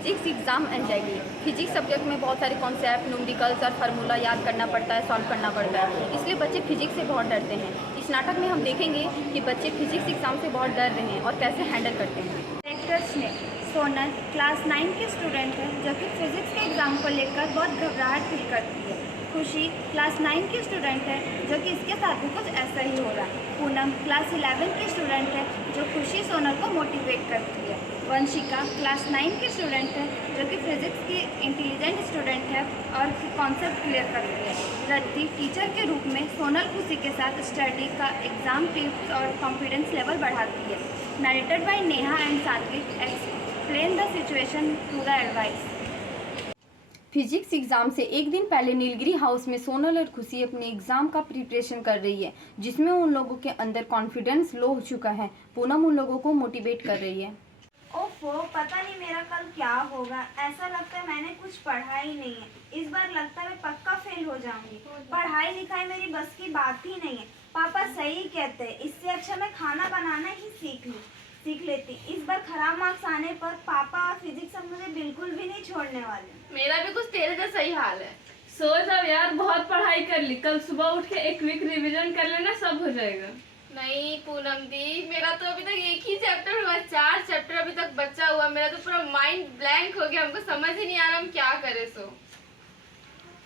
Physics exam anxiety. Physics subject में बहुत सारे कॉन्सेप्ट, न्यूमेरिकल्स और फार्मूला याद करना पड़ता है, सॉल्व करना पड़ता है, इसलिए बच्चे फिजिक्स से बहुत डरते हैं। इस नाटक में हम देखेंगे कि बच्चे फिजिक्स एग्ज़ाम से बहुत डर रहे हैं और कैसे हैंडल करते हैं। कैरेक्टर्स ने सोनल क्लास 9 की स्टूडेंट है जो कि फिजिक्स के एग्ज़ाम को लेकर बहुत घबराहट फील करती है। खुशी क्लास 9 की स्टूडेंट है जो कि इसके साथ भी कुछ ऐसा ही हो रहा है। पूनम क्लास 11 की स्टूडेंट है जो खुशी सोनल को मोटिवेट करती है। वंशिका क्लास 9 की स्टूडेंट है जो कि फिजिक्स की इंटेलिजेंट स्टूडेंट है और कॉन्सेप्ट क्लियर करती है। रद्दी टीचर के रूप में सोनल खुशी के साथ स्टडी का एग्ज़ाम टिप्स और कॉन्फिडेंस लेवल बढ़ाती है। Narrated by Neha and Satvik explain the situation to the advice. Physics exam से एक दिन पहले नीलगिरी हाउस में सोनल और खुशी अपने एग्ज़ाम का प्रिपरेशन कर रही है, जिसमें उन लोगों के अंदर कॉन्फिडेंस लो हो चुका है। पूनम उन लोगों को मोटिवेट कर रही है। ओफो, पता नहीं मेरा कल क्या होगा। ऐसा लगता है मैंने कुछ पढ़ा ही नहीं है। इस बार लगता है मैं पक्का फेल हो जाऊंगी। पढ़ाई लिखाई मेरी बस की बात ही नहीं है। पापा सही कहते हैं, इससे अच्छा मैं खाना बनाना ही सीख लेती। इस बार खराब मार्क्स आने पर पापा और फिजिक्स अब मुझे बिल्कुल भी नहीं छोड़ने वाले। मेरा भी कुछ तेरे जैसा ही हाल है। सो जाओ यार, बहुत पढ़ाई कर ली। कल सुबह उठ के एक क्विक रिवीजन कर लेना, सब हो जाएगा। नहीं पूनम दी, मेरा तो अभी तक एक ही चैप्टर हुआ, 4 चैप्टर अभी तक बचा हुआ। मेरा तो पूरा माइंड ब्लैंक हो गया। हमको समझ ही नहीं आ रहा हम क्या करें। सो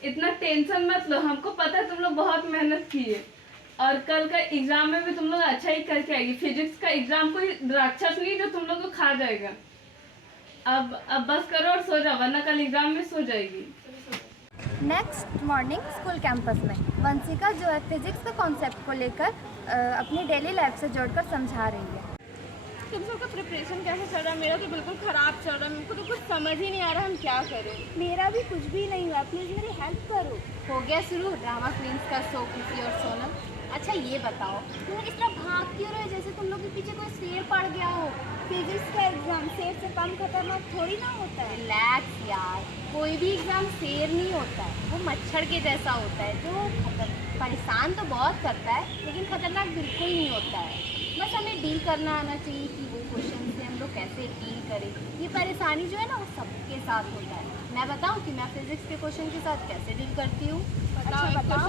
इतना टेंशन मत लो, हमको पता है तुम लोग बहुत मेहनत की है और कल का एग्जाम में भी तुम लोग अच्छा ही करके आएगी। फिजिक्स का एग्जाम कोई राक्षस नहीं जो तुम लोग को खा जाएगा। अब बस करो और सो जाओ, वरना कल एग्जाम में सो जाएगी। नेक्स्ट मॉर्निंग स्कूल कैंपस में वंशिका जो है फिजिक्स के कॉन्सेप्ट को लेकर अपनी डेली लाइफ से जोड़कर समझा रही है। तुम सबका प्रिपरेशन कैसे चल रहा है? मेरा तो बिल्कुल खराब चल रहा है। मेरे को तो कुछ समझ ही नहीं आ रहा हम क्या करें। मेरा भी कुछ भी नहीं हुआ, प्लीज़ मेरी हेल्प करो। हो गया शुरू ड्रामा क्वींस का शो, खुशी और सोनल। अच्छा ये बताओ, तुम इस तरह भाग क्यों रहे जैसे तुम लोग के पीछे कोई शेर पड़ गया हो? फिजिक्स का एग्जाम शेर से कम खतरनाक थोड़ी ना होता है। रिलैक्स यार, कोई भी एग्जाम शेर नहीं होता है, वो मच्छर के जैसा होता है जो परेशान तो बहुत करता है लेकिन खतरनाक बिल्कुल नहीं होता है। बस हमें डील करना आना चाहिए कि वो क्वेश्चन से हम लोग कैसे डील करें। ये परेशानी जो है ना वो सबके साथ होता है। मैं बताऊँ कि मैं फिजिक्स के क्वेश्चन के साथ कैसे डील करती हूँ? अच्छा बताओ।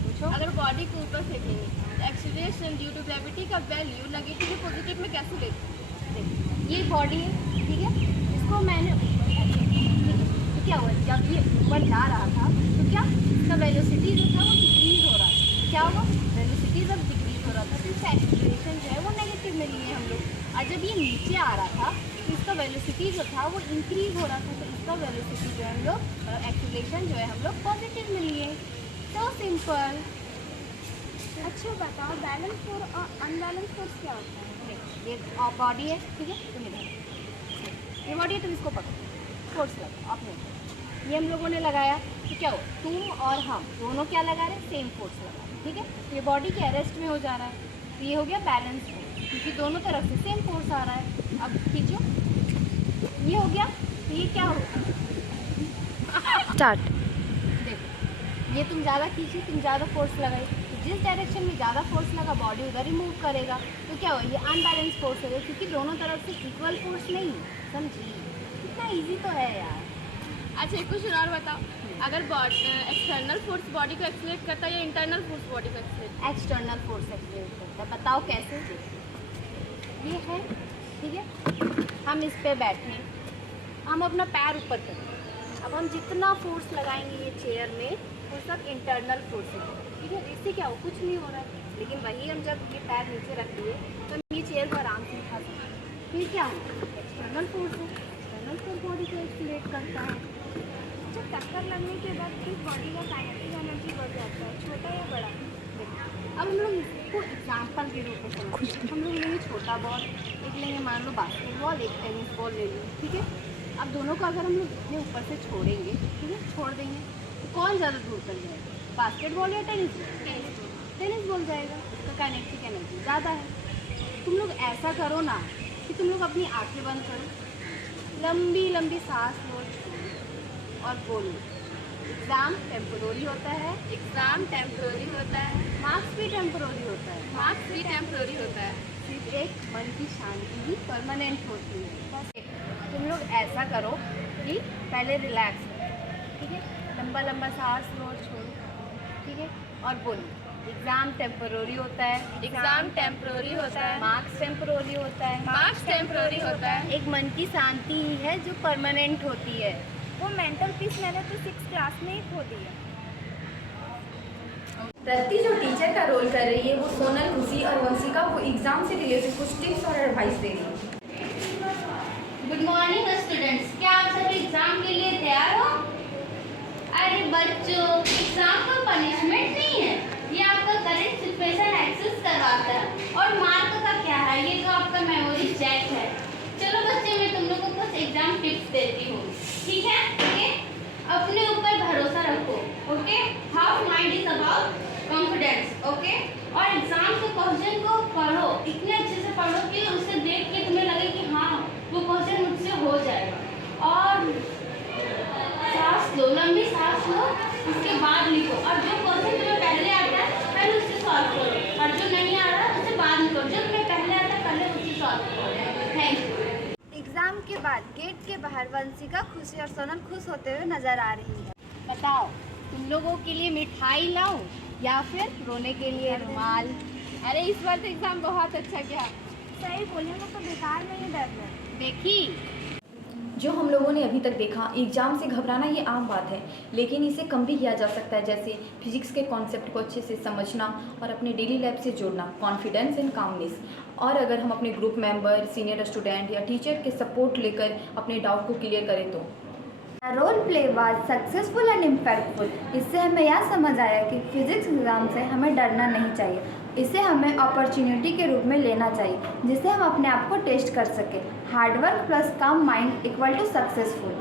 पूछो। अगर बॉडी को ऊपर फेंकेंगे तो एक्सीलरेशन ड्यू टू ग्रेविटी का वैल्यू नेगेटिव या पॉजिटिव में कैसे लेते? ये बॉडी है, ठीक है, इसको मैंने तो क्या हुआ जब ये ऊपर जा रहा था तो क्या इसका वेलोसिटी जो था वो डिक्रीज हो रहा था। क्या हुआ? वेलोसिटी जब डिक्रीज हो रहा था तो इसका एक्सीलरेशन जो है वो नेगेटिव में लिए हम लोग। और जब ये नीचे आ रहा था तो इसका वेलोसिटी जो था वो इंक्रीज हो रहा था, तो इसका वेलोसिटी जो है हम लोग एक्सीलरेशन जो है हम लोग पॉजिटिव में लिए। तो सिंपल। अच्छा बताओ, बैलेंस फोर्स और अनबैलेंस फोर्स क्या होता है? ये बॉडी है, ठीक है, तुम इधर ये बॉडी है, तुम इसको पकड़ो, फोर्स लगाओ आपने। ये हम लोगों ने लगाया तो क्या हो, तुम और हम दोनों क्या लगा रहे हैं? सेम फोर्स लगा रहे हैं, ठीक है। ये बॉडी के अरेस्ट में हो जा रहा है तो ये हो गया बैलेंस फोर्स, क्योंकि दोनों तरफ से सेम फोर्स आ रहा है। अब खींचो, ये हो गया तो ये क्या होगा? स्टार्ट। देखो ये तुम ज़्यादा खींची, तुम ज़्यादा फोर्स लगाई, तो जिस डायरेक्शन में ज़्यादा फोर्स लगा बॉडी उधर ही मूव करेगा। तो क्या हो, ये अनबैलेंस फोर्स होगा क्योंकि दोनों तरफ से इक्वल फोर्स नहीं है। समझी? इतना इजी तो है यार। अच्छा एक क्वेश्चन और बताओ, अगर एक्सटर्नल फोर्स बॉडी को एक्सीलरेट करता है या इंटरनल फोर्स बॉडी को एक्सीलरेट? एक्सटर्नल फोर्स एक्सीलरेट करता है। बताओ कैसे? ये है, ठीक है, हम इस पे बैठे, हम अपना पैर ऊपर करें। अब हम जितना फोर्स लगाएंगे ये चेयर में वो सब इंटरनल फोर्स है, ठीक है। इससे क्या हो, कुछ नहीं हो रहा है, लेकिन वही हम जब ये पैर नीचे रख दिए तो हम ये चेयर को आराम से उठा सकते हैं। फिर क्या हो, एक्सटर्नल फोर्स है, एक्सटर्नल फोर्स बॉडी को एक्सीलरेट करता है। जब टक्कर लगने के बाद फिर बॉडी का काइनेटिक एनर्जी बढ़ जाता है, छोटा या बड़ा? अब हम लोग इसको एग्जाम्पल के रूप में समझते। हम लोग लेंगे छोटा बॉल, एक लेंगे मान लो बास्केटबॉल, एक टेनिस बॉल ले लेंगे, ठीक है। अब दोनों को अगर हम लोग इतने ऊपर से छोड़ेंगे, ठीक है, छोड़ देंगे तो कौन ज़्यादा दूर तक जाएगा, बास्केटबॉल या टेनिस बॉल? टेनिस बॉल जाएगा, उसका काइनेटिक एनर्जी ज़्यादा है। तुम लोग ऐसा करो ना कि तुम लोग अपनी आंखें बंद करो, लंबी लंबी सांस लो और बोलो, एग्ज़ाम टेम्पोररी होता है, एग्जाम टेम्प्रोरी होता है, मार्क्स भी टेम्पोररी होता है, मार्क्स भी टेम्प्रोरी होता है। सिर्फ एक मन की शांति ही परमानेंट होती है। बस तुम लोग ऐसा करो कि पहले रिलैक्स करो, ठीक है, लंबा लंबा सांस लो और छोड़ो, ठीक है, और बोलो एग्ज़ाम टेम्पररी होता है, एग्ज़ाम टेम्प्रोरी होता है, मार्क्स टेम्पररी होता है, मार्क्स टेम्प्रोरी होता है, एक मन की शांति ही है जो परमानेंट होती है। वो मेंटल पीस मैंने तो 6th क्लास में ही खो दी है। रत्ती जो टीचर का रोल कर रही है वो सोनल, खुशी और वंशिका को एग्ज़ाम से रिलेटेड कुछ टिप्स और एडवाइस दे रही है। गुड मॉर्निंग स्टूडेंट्स, क्या आप सब एग्जाम के लिए तैयार हो? अरे बच्चों, एग्जाम कोई पनिशमेंट नहीं है, ये आपका करंट सिचुएशन एक्सेस करवाता है। और मार्क का क्या है, ये तो आपका मेमोरी चेक है। चलो बच्चे, मैं तुम लोगों को कुछ एग्जाम टिप्स देती हूँ, ठीक है? ओके, अपने ऊपर भरोसा रखो, okay? Half mind is about confidence, okay? और एग्जाम के क्वेश्चन को पढ़ो, इतने अच्छे से पढ़ो कि उसे देख के तुम्हें लगे कि हाँ वो क्वेश्चन मुझसे हो जाएगा। और सांस लो, लंबी सांस लो, उसके बाद लिखो। और जो क्वेश्चन तुम्हें पहले आता है पहले उससे सॉल्व करो, और जो नहीं आ रहा उसे बाद में करो। जो तुम्हें पहले आता है पहले उससे सॉल्व करो। Thank you. एग्ज़ाम के बाद गेट के बाहर वंशिका, खुशी और सोनल खुश होते हुए नजर आ रही है। बताओ, तुम लोगों के लिए मिठाई लाऊं या फिर रोने के लिए रुमाल? अरे इस बार तो एग्ज़ाम बहुत अच्छा गया। सही बोले, वो तो बेकार में ही डर गए। देखी, जो हम लोगों ने अभी तक देखा, एग्ज़ाम से घबराना ये आम बात है, लेकिन इसे कम भी किया जा सकता है, जैसे फिजिक्स के कॉन्सेप्ट को अच्छे से समझना और अपने डेली लाइफ से जोड़ना, कॉन्फिडेंस एंड कामनेस। और अगर हम अपने ग्रुप मेंबर, सीनियर स्टूडेंट या टीचर के सपोर्ट लेकर अपने डाउट को क्लियर करें तो role play was successful and impactful. इससे हमें यह समझ आया कि फिजिक्स एग्ज़ाम से हमें डरना नहीं चाहिए, इसे हमें अपॉर्चुनिटी के रूप में लेना चाहिए जिससे हम अपने आप को टेस्ट कर सकें। Hard work plus calm mind equal to successful.